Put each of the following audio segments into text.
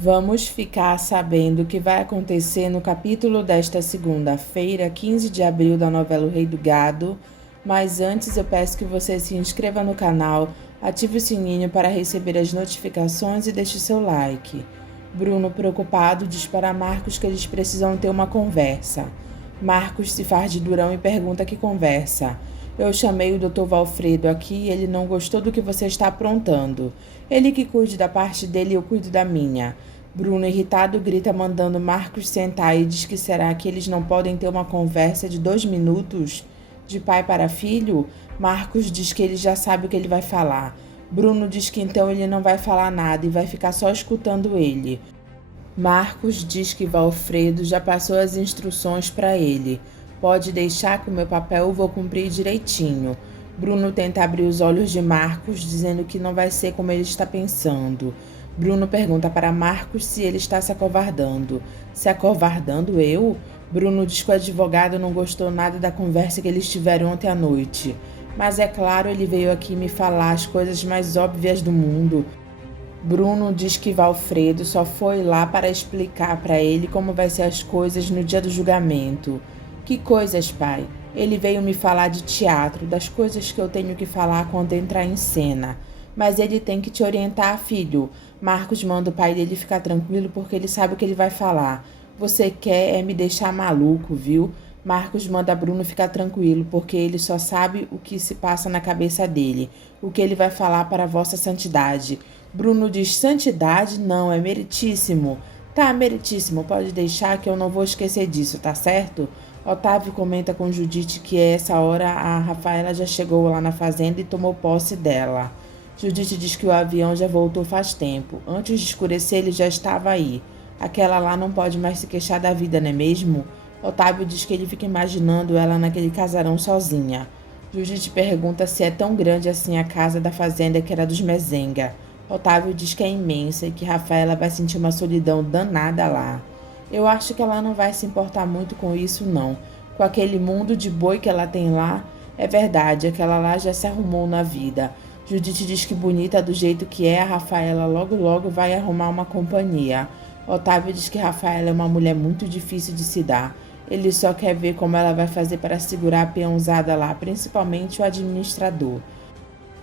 Vamos ficar sabendo o que vai acontecer no capítulo desta segunda-feira, 15 de abril, da novela O Rei do Gado. Mas antes eu peço que você se inscreva no canal, ative o sininho para receber as notificações e deixe seu like. Bruno, preocupado, diz para Marcos que eles precisam ter uma conversa. Marcos se faz de durão e pergunta que conversa. Eu chamei o Dr. Valfredo aqui e ele não gostou do que você está aprontando. Ele que cuide da parte dele e eu cuido da minha. Bruno, irritado, grita mandando Marcos sentar e diz que será que eles não podem ter uma conversa de 2 minutos? De pai para filho? Marcos diz que ele já sabe o que ele vai falar. Bruno diz que então ele não vai falar nada e vai ficar só escutando ele. Marcos diz que Valfredo já passou as instruções para ele. Pode deixar que o meu papel eu vou cumprir direitinho. Bruno tenta abrir os olhos de Marcos, dizendo que não vai ser como ele está pensando. Bruno pergunta para Marcos se ele está se acovardando. Se acovardando eu? Bruno diz que o advogado não gostou nada da conversa que eles tiveram ontem à noite. Mas é claro, ele veio aqui me falar as coisas mais óbvias do mundo. Bruno diz que Valfredo só foi lá para explicar para ele como vai ser as coisas no dia do julgamento. Que coisas, pai? Ele veio me falar de teatro, das coisas que eu tenho que falar quando entrar em cena. Mas ele tem que te orientar, filho. Marcos manda o pai dele ficar tranquilo porque ele sabe o que ele vai falar. Você quer é me deixar maluco, viu? Marcos manda Bruno ficar tranquilo porque ele só sabe o que se passa na cabeça dele, o que ele vai falar para Vossa Santidade. Bruno diz: santidade? Não, é meritíssimo. Tá, meritíssimo, pode deixar que eu não vou esquecer disso, tá certo? Otávio comenta com Judite que a essa hora a Rafaela já chegou lá na fazenda e tomou posse dela. Judite diz que o avião já voltou faz tempo. Antes de escurecer ele já estava aí. Aquela lá não pode mais se queixar da vida, não é mesmo? Otávio diz que ele fica imaginando ela naquele casarão sozinha. Judite pergunta se é tão grande assim a casa da fazenda que era dos Mezenga. Otávio diz que é imensa e que Rafaela vai sentir uma solidão danada lá. Eu acho que ela não vai se importar muito com isso, não. Com aquele mundo de boi que ela tem lá, é verdade, aquela lá já se arrumou na vida. Judite diz que bonita do jeito que é, a Rafaela logo logo vai arrumar uma companhia. Otávio diz que Rafaela é uma mulher muito difícil de se dar. Ele só quer ver como ela vai fazer para segurar a peãozada lá, principalmente o administrador.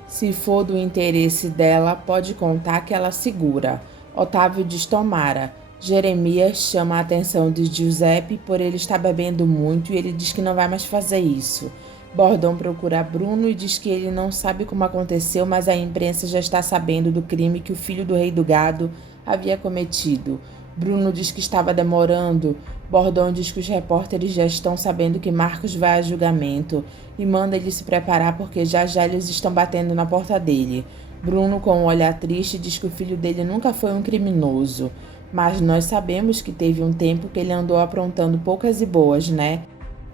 Se for do interesse dela, pode contar que ela segura. Otávio diz tomara. Jeremias chama a atenção de Giuseppe por ele estar bebendo muito e ele diz que não vai mais fazer isso. Bordão procura Bruno e diz que ele não sabe como aconteceu, mas a imprensa já está sabendo do crime que o filho do rei do gado havia cometido. Bruno diz que estava demorando. Bordão diz que os repórteres já estão sabendo que Marcos vai a julgamento e manda ele se preparar porque já já eles estão batendo na porta dele. Bruno, com um olhar triste, diz que o filho dele nunca foi um criminoso. Mas nós sabemos que teve um tempo que ele andou aprontando poucas e boas, né?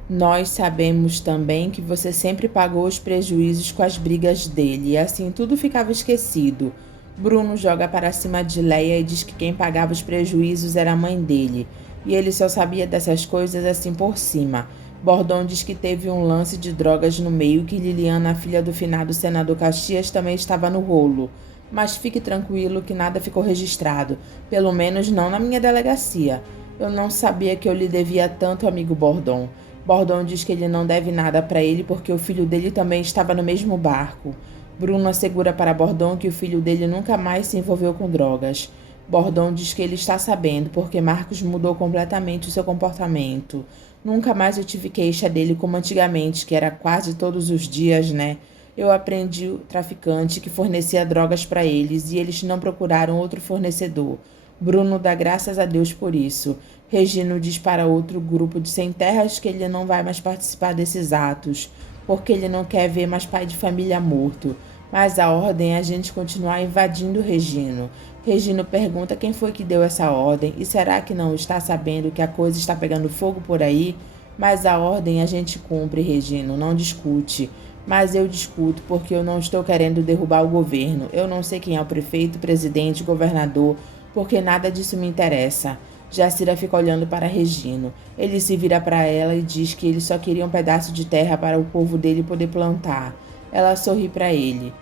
Nós sabemos também que você sempre pagou os prejuízos com as brigas dele e assim tudo ficava esquecido. Bruno joga para cima de Leia e diz que quem pagava os prejuízos era a mãe dele. E ele só sabia dessas coisas assim por cima. Bordão diz que teve um lance de drogas no meio, que Liliana, a filha do finado senador Caxias, também estava no rolo. Mas fique tranquilo que nada ficou registrado, pelo menos não na minha delegacia. Eu não sabia que eu lhe devia tanto, amigo Bordão. Bordão diz que ele não deve nada para ele porque o filho dele também estava no mesmo barco. Bruno assegura para Bordão que o filho dele nunca mais se envolveu com drogas. Bordão diz que ele está sabendo porque Marcos mudou completamente o seu comportamento. Nunca mais eu tive queixa dele como antigamente, que era quase todos os dias, né? Eu aprendi o traficante que fornecia drogas para eles e eles não procuraram outro fornecedor. Bruno dá graças a Deus por isso. Regino diz para outro grupo de sem terras que ele não vai mais participar desses atos, porque ele não quer ver mais pai de família morto. Mas a ordem é a gente continuar invadindo Regino. Regino pergunta quem foi que deu essa ordem e será que não está sabendo que a coisa está pegando fogo por aí? Mas a ordem a gente cumpre, Regino, não discute. Mas eu discuto porque eu não estou querendo derrubar o governo. Eu não sei quem é o prefeito, presidente, governador, porque nada disso me interessa. Jacira fica olhando para Regino. Ele se vira para ela e diz que ele só queria um pedaço de terra para o povo dele poder plantar. Ela sorri para ele.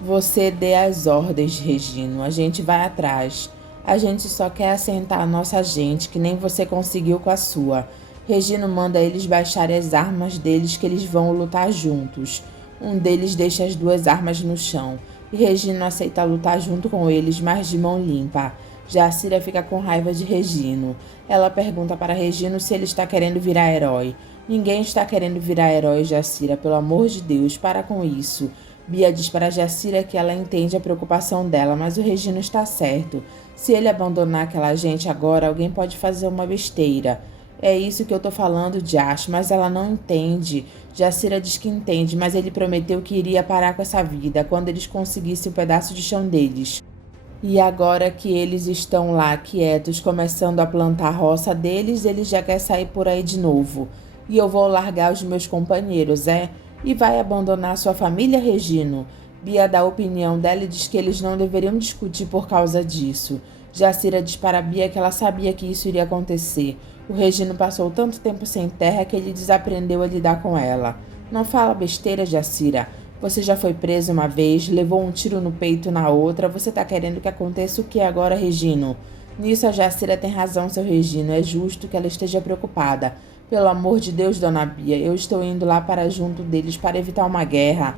Você dê as ordens, Regino. A gente vai atrás. A gente só quer assentar a nossa gente, que nem você conseguiu com a sua. Regino manda eles baixarem as armas deles, que eles vão lutar juntos. Um deles deixa as 2 armas no chão, e Regino aceita lutar junto com eles, mas de mão limpa. Jacira fica com raiva de Regino. Ela pergunta para Regino se ele está querendo virar herói. Ninguém está querendo virar herói, Jacira, pelo amor de Deus, para com isso. Bia diz para Jacira que ela entende a preocupação dela, mas o Regino está certo. Se ele abandonar aquela gente agora, alguém pode fazer uma besteira. É isso que eu tô falando, Josh, mas ela não entende. Jacira diz que entende, mas ele prometeu que iria parar com essa vida quando eles conseguissem o pedaço de chão deles. E agora que eles estão lá quietos, começando a plantar a roça deles, ele já quer sair por aí de novo. E eu vou largar os meus companheiros, é? E vai abandonar sua família, Regino? Bia dá a opinião dela e diz que eles não deveriam discutir por causa disso. Jacira diz para Bia que ela sabia que isso iria acontecer. O Regino passou tanto tempo sem terra que ele desaprendeu a lidar com ela. Não fala besteira, Jacira. Você já foi preso uma vez, levou um tiro no peito na outra. Você tá querendo que aconteça o que agora, Regino? Nisso a Jacira tem razão, seu Regino. É justo que ela esteja preocupada. Pelo amor de Deus, dona Bia, eu estou indo lá para junto deles para evitar uma guerra.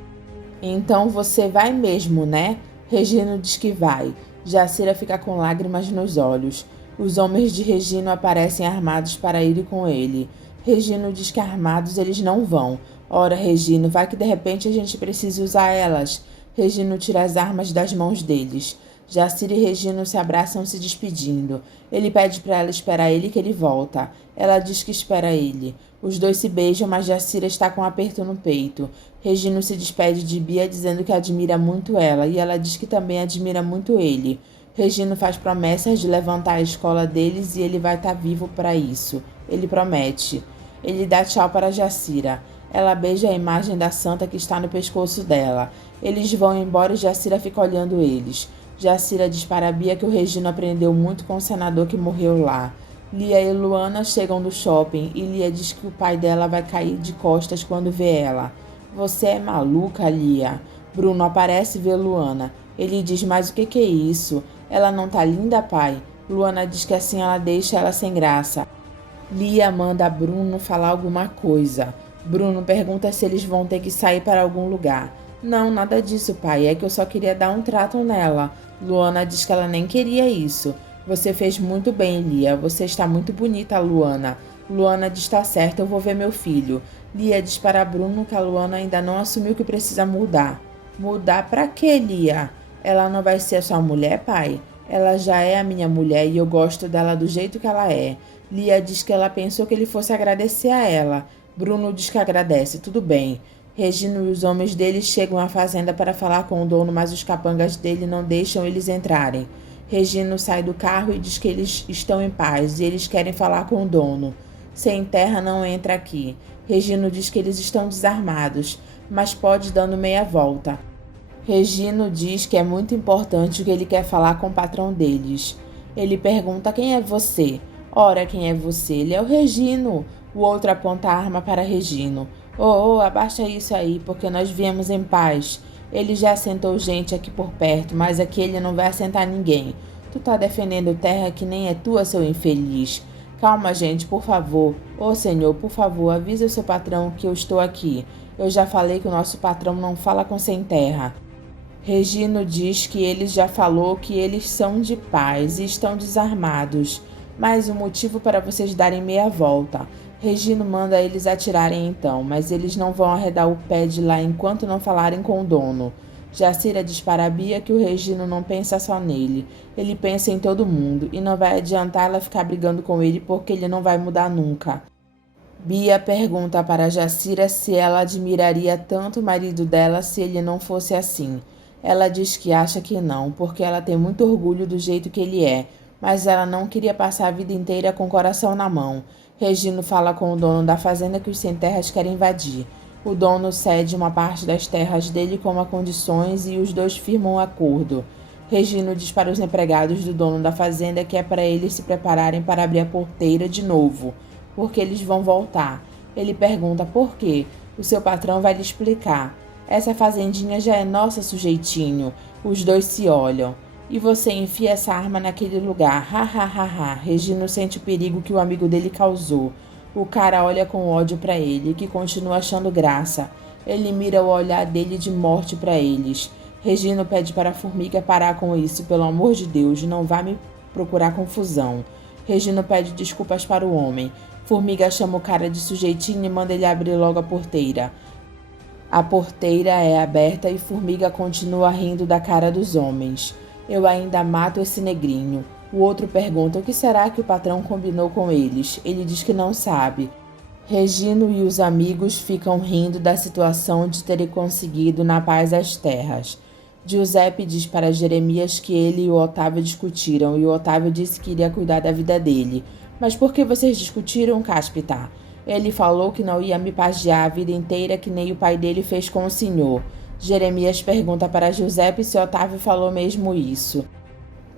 Então você vai mesmo, né? Regino diz que vai. Jacira fica com lágrimas nos olhos. Os homens de Regino aparecem armados para ir com ele. Regino diz que armados eles não vão. Ora, Regino, vai que de repente a gente precise usar elas. Regino tira as armas das mãos deles. Jacira e Regino se abraçam se despedindo. Ele pede para ela esperar ele que ele volta. Ela diz que espera ele. Os dois se beijam, mas Jacira está com um aperto no peito. Regino se despede de Bia dizendo que admira muito ela, e ela diz que também admira muito ele. Regino faz promessas de levantar a escola deles e ele vai estar vivo para isso. Ele promete. Ele dá tchau para Jacira. Ela beija a imagem da santa que está no pescoço dela. Eles vão embora e Jacira fica olhando eles. Jacira diz para Bia que o Regino aprendeu muito com o senador que morreu lá. Lia e Luana chegam do shopping e Lia diz que o pai dela vai cair de costas quando vê ela. Você é maluca, Lia. Bruno aparece e vê Luana. Ele diz, mas o que é isso? Ela não tá linda, pai? Luana diz que assim ela deixa ela sem graça. Lia manda Bruno falar alguma coisa. Bruno pergunta se eles vão ter que sair para algum lugar. Não, nada disso, pai. É que eu só queria dar um trato nela. Luana diz que ela nem queria isso. Você fez muito bem, Lia. Você está muito bonita, Luana. Luana diz, tá certo, eu vou ver meu filho. Lia diz para Bruno que a Luana ainda não assumiu que precisa mudar. Mudar pra quê, Lia? Ela não vai ser a sua mulher, pai? Ela já é a minha mulher e eu gosto dela do jeito que ela é. Lia diz que ela pensou que ele fosse agradecer a ela. Bruno diz que agradece, tudo bem. Regino e os homens dele chegam à fazenda para falar com o dono, mas os capangas dele não deixam eles entrarem. Regino sai do carro e diz que eles estão em paz e eles querem falar com o dono. Sem terra não entra aqui. Regino diz que eles estão desarmados, mas pode dando meia volta. Regino diz que é muito importante o que ele quer falar com o patrão deles. Ele pergunta quem é você. Ora, quem é você? Ele é o Regino. O outro aponta a arma para Regino. Oh, abaixa isso aí, porque nós viemos em paz. Ele já assentou gente aqui por perto, mas aqui ele não vai assentar ninguém. Tu tá defendendo terra que nem é tua, seu infeliz. Calma, gente, por favor. Ô, senhor, por favor, avise o seu patrão que eu estou aqui. Eu já falei que o nosso patrão não fala com sem terra. Regino diz que ele já falou que eles são de paz e estão desarmados. Mas o motivo para vocês darem meia volta. Regino manda eles atirarem então, mas eles não vão arredar o pé de lá enquanto não falarem com o dono. Jacira diz para a Bia que o Regino não pensa só nele. Ele pensa em todo mundo e não vai adiantar ela ficar brigando com ele porque ele não vai mudar nunca. Bia pergunta para Jacira se ela admiraria tanto o marido dela se ele não fosse assim. Ela diz que acha que não, porque ela tem muito orgulho do jeito que ele é, mas ela não queria passar a vida inteira com o coração na mão. Regino fala com o dono da fazenda que os sem-terras querem invadir. O dono cede uma parte das terras dele como a condições e os dois firmam um acordo. Regino diz para os empregados do dono da fazenda que é para eles se prepararem para abrir a porteira de novo, porque eles vão voltar. Ele pergunta por quê. O seu patrão vai lhe explicar. Essa fazendinha já é nossa, sujeitinho. Os dois se olham. E você enfia essa arma naquele lugar. Ha, ha, ha, ha. Regino sente o perigo que o amigo dele causou. O cara olha com ódio para ele, que continua achando graça. Ele mira o olhar dele de morte para eles. Regino pede para a formiga parar com isso. Pelo amor de Deus, não vá me procurar confusão. Regino pede desculpas para o homem. Formiga chama o cara de sujeitinho e manda ele abrir logo a porteira. A porteira é aberta e Formiga continua rindo da cara dos homens. Eu ainda mato esse negrinho. O outro pergunta o que será que o patrão combinou com eles. Ele diz que não sabe. Regino e os amigos ficam rindo da situação de terem conseguido na paz as terras. Giuseppe diz para Jeremias que ele e o Otávio discutiram e o Otávio disse que iria cuidar da vida dele. Mas por que vocês discutiram, Cáspita? Ele falou que não ia me pajear a vida inteira que nem o pai dele fez com o senhor. Jeremias pergunta para Giuseppe se Otávio falou mesmo isso.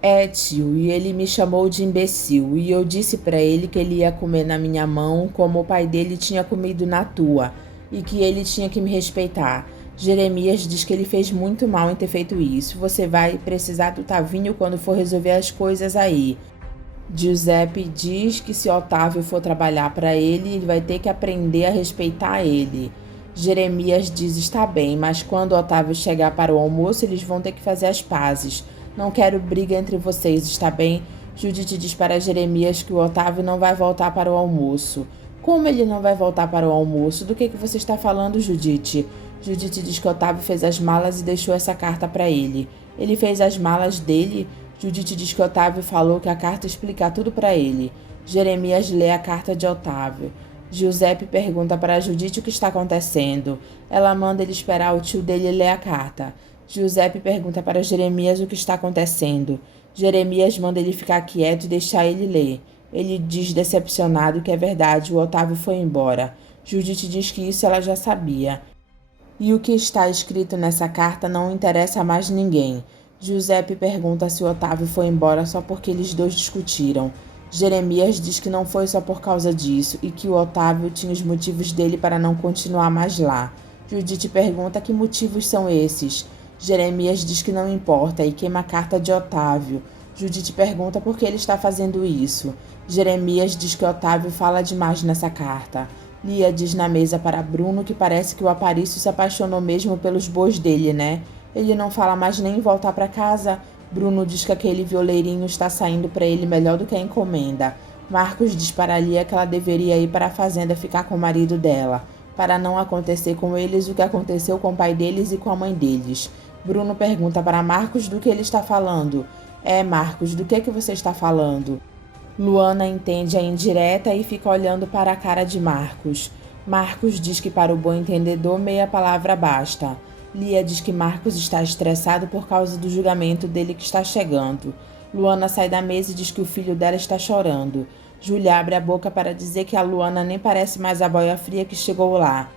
É, tio, e ele me chamou de imbecil, e eu disse para ele que ele ia comer na minha mão como o pai dele tinha comido na tua, e que ele tinha que me respeitar. Jeremias diz que ele fez muito mal em ter feito isso. Você vai precisar do Tavinho quando for resolver as coisas aí. Giuseppe diz que se Otávio for trabalhar para ele vai ter que aprender a respeitar ele. Jeremias diz está bem, mas quando Otávio chegar para o almoço, eles vão ter que fazer as pazes. Não quero briga entre vocês, está bem? Judite diz para Jeremias que o Otávio não vai voltar para o almoço. Como ele não vai voltar para o almoço? Do que você está falando, Judite? Judite diz que Otávio fez as malas e deixou essa carta para ele. Ele fez as malas dele? Judite diz que Otávio falou que a carta explica tudo para ele. Jeremias lê a carta de Otávio. Giuseppe pergunta para Judite o que está acontecendo. Ela manda ele esperar o tio dele ler a carta. Giuseppe pergunta para Jeremias o que está acontecendo. Jeremias manda ele ficar quieto e deixar ele ler. Ele diz decepcionado que é verdade, o Otávio foi embora. Judite diz que isso ela já sabia. E o que está escrito nessa carta não interessa a mais ninguém. Giuseppe pergunta se o Otávio foi embora só porque eles dois discutiram. Jeremias diz que não foi só por causa disso e que o Otávio tinha os motivos dele para não continuar mais lá. Judite pergunta que motivos são esses. Jeremias diz que não importa e queima a carta de Otávio. Judite pergunta por que ele está fazendo isso. Jeremias diz que Otávio fala demais nessa carta. Lia diz na mesa para Bruno que parece que o Aparício se apaixonou mesmo pelos bois dele, né? Ele não fala mais nem em voltar para casa. Bruno diz que aquele violeirinho está saindo para ele melhor do que a encomenda. Marcos diz para Lia que ela deveria ir para a fazenda ficar com o marido dela, para não acontecer com eles o que aconteceu com o pai deles e com a mãe deles. Bruno pergunta para Marcos do que ele está falando. Marcos, do que você está falando? Luana entende a indireta e fica olhando para a cara de Marcos. Marcos diz que para o bom entendedor meia palavra basta. Lia diz que Marcos está estressado por causa do julgamento dele que está chegando. Luana sai da mesa e diz que o filho dela está chorando. Júlia abre a boca para dizer que a Luana nem parece mais a boia fria que chegou lá.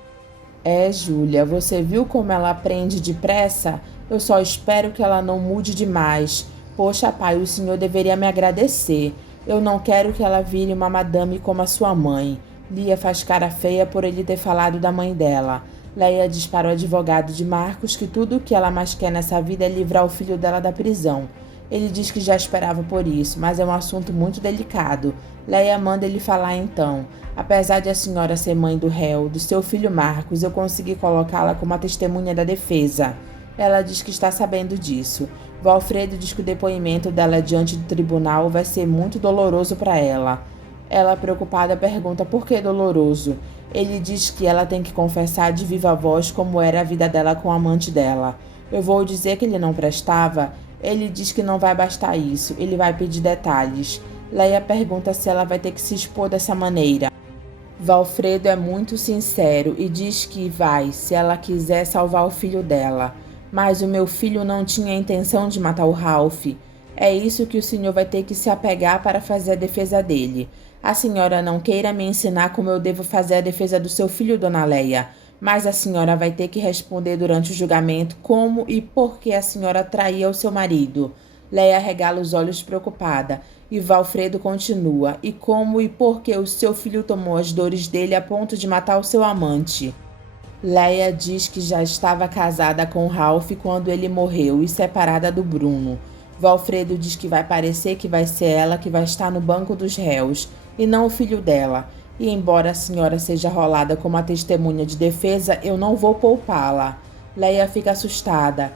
Júlia, você viu como ela aprende depressa? Eu só espero que ela não mude demais. Poxa, pai, o senhor deveria me agradecer. Eu não quero que ela vire uma madame como a sua mãe. Lia faz cara feia por ele ter falado da mãe dela. Leia diz para o advogado de Marcos que tudo o que ela mais quer nessa vida é livrar o filho dela da prisão. Ele diz que já esperava por isso, mas é um assunto muito delicado. Leia manda ele falar então. Apesar de a senhora ser mãe do réu, do seu filho Marcos, eu consegui colocá-la como a testemunha da defesa. Ela diz que está sabendo disso. Valfredo diz que o depoimento dela diante do tribunal vai ser muito doloroso para ela. Ela, preocupada, pergunta por que doloroso. Ele diz que ela tem que confessar de viva voz como era a vida dela com o amante dela. Eu vou dizer que ele não prestava? Ele diz que não vai bastar isso, ele vai pedir detalhes. Leia pergunta se ela vai ter que se expor dessa maneira. Valfredo é muito sincero e diz que vai, se ela quiser salvar o filho dela. Mas o meu filho não tinha a intenção de matar o Ralph. É isso que o senhor vai ter que se apegar para fazer a defesa dele. A senhora não queira me ensinar como eu devo fazer a defesa do seu filho, dona Leia, mas a senhora vai ter que responder durante o julgamento como e por que a senhora traía o seu marido. Leia regala os olhos preocupada e Valfredo continua. E como e por que o seu filho tomou as dores dele a ponto de matar o seu amante? Leia diz que já estava casada com Ralph quando ele morreu e separada do Bruno. Valfredo diz que vai parecer que vai ser ela que vai estar no banco dos réus, e não o filho dela. E embora a senhora seja rolada como a testemunha de defesa, eu não vou poupá-la. Leia fica assustada.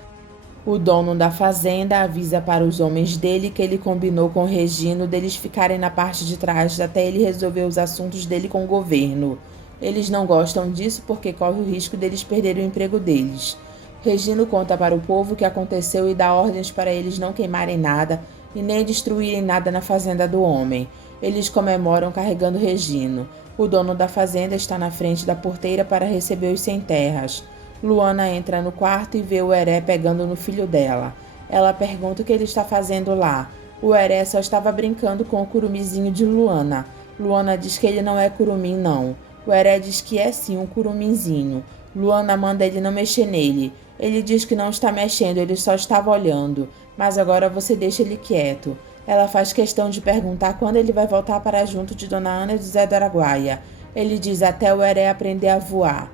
O dono da fazenda avisa para os homens dele que ele combinou com Regino deles ficarem na parte de trás até ele resolver os assuntos dele com o governo. Eles não gostam disso porque corre o risco deles perderem o emprego deles. Regino conta para o povo o que aconteceu e dá ordens para eles não queimarem nada e nem destruírem nada na fazenda do homem. Eles comemoram carregando Regino. O dono da fazenda está na frente da porteira para receber os sem-terras. Luana entra no quarto e vê o Heré pegando no filho dela. Ela pergunta o que ele está fazendo lá. O Heré só estava brincando com o curumizinho de Luana. Luana diz que ele não é curumim, não. O Heré diz que é sim um curuminzinho. Luana manda ele não mexer nele. Ele diz que não está mexendo, ele só estava olhando. Mas agora você deixa ele quieto. Ela faz questão de perguntar quando ele vai voltar para junto de Dona Ana e de Zé do Araguaia. Ele diz até o Heré aprender a voar.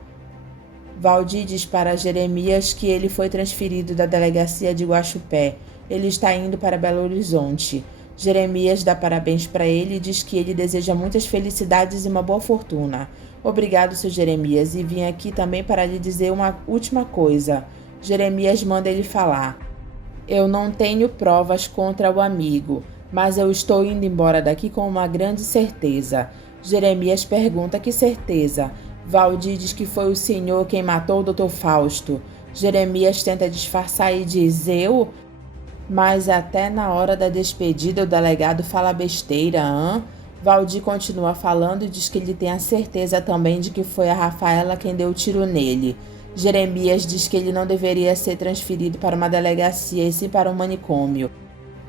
Valdir diz para Jeremias que ele foi transferido da delegacia de Guaxupé. Ele está indo para Belo Horizonte. Jeremias dá parabéns para ele e diz que ele deseja muitas felicidades e uma boa fortuna. Obrigado, seu Jeremias, e vim aqui também para lhe dizer uma última coisa. Jeremias manda ele falar. Eu não tenho provas contra o amigo, mas eu estou indo embora daqui com uma grande certeza. Jeremias pergunta que certeza. Valdir diz que foi o senhor quem matou o Dr. Fausto. Jeremias tenta disfarçar e diz, eu? Mas até na hora da despedida o delegado fala besteira, hã? Valdir continua falando e diz que ele tem a certeza também de que foi a Rafaela quem deu o tiro nele. Jeremias diz que ele não deveria ser transferido para uma delegacia e sim para um manicômio.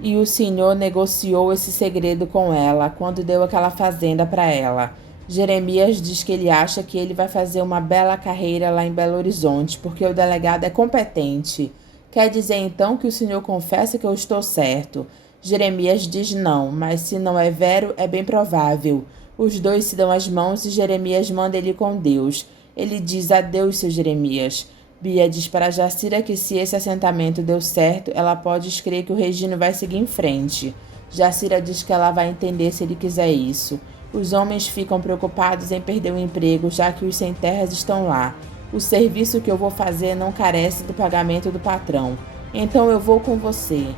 E o senhor negociou esse segredo com ela quando deu aquela fazenda para ela. Jeremias diz que ele acha que ele vai fazer uma bela carreira lá em Belo Horizonte, porque o delegado é competente. Quer dizer então que o senhor confessa que eu estou certo? Jeremias diz não, mas se não é vero, é bem provável. Os dois se dão as mãos e Jeremias manda ele com Deus. Ele diz adeus, seu Jeremias. Bia diz para Jacira que se esse assentamento deu certo, ela pode crer que o Regino vai seguir em frente. Jacira diz que ela vai entender se ele quiser isso. Os homens ficam preocupados em perder o emprego, já que os sem-terras estão lá. O serviço que eu vou fazer não carece do pagamento do patrão. Então eu vou com você.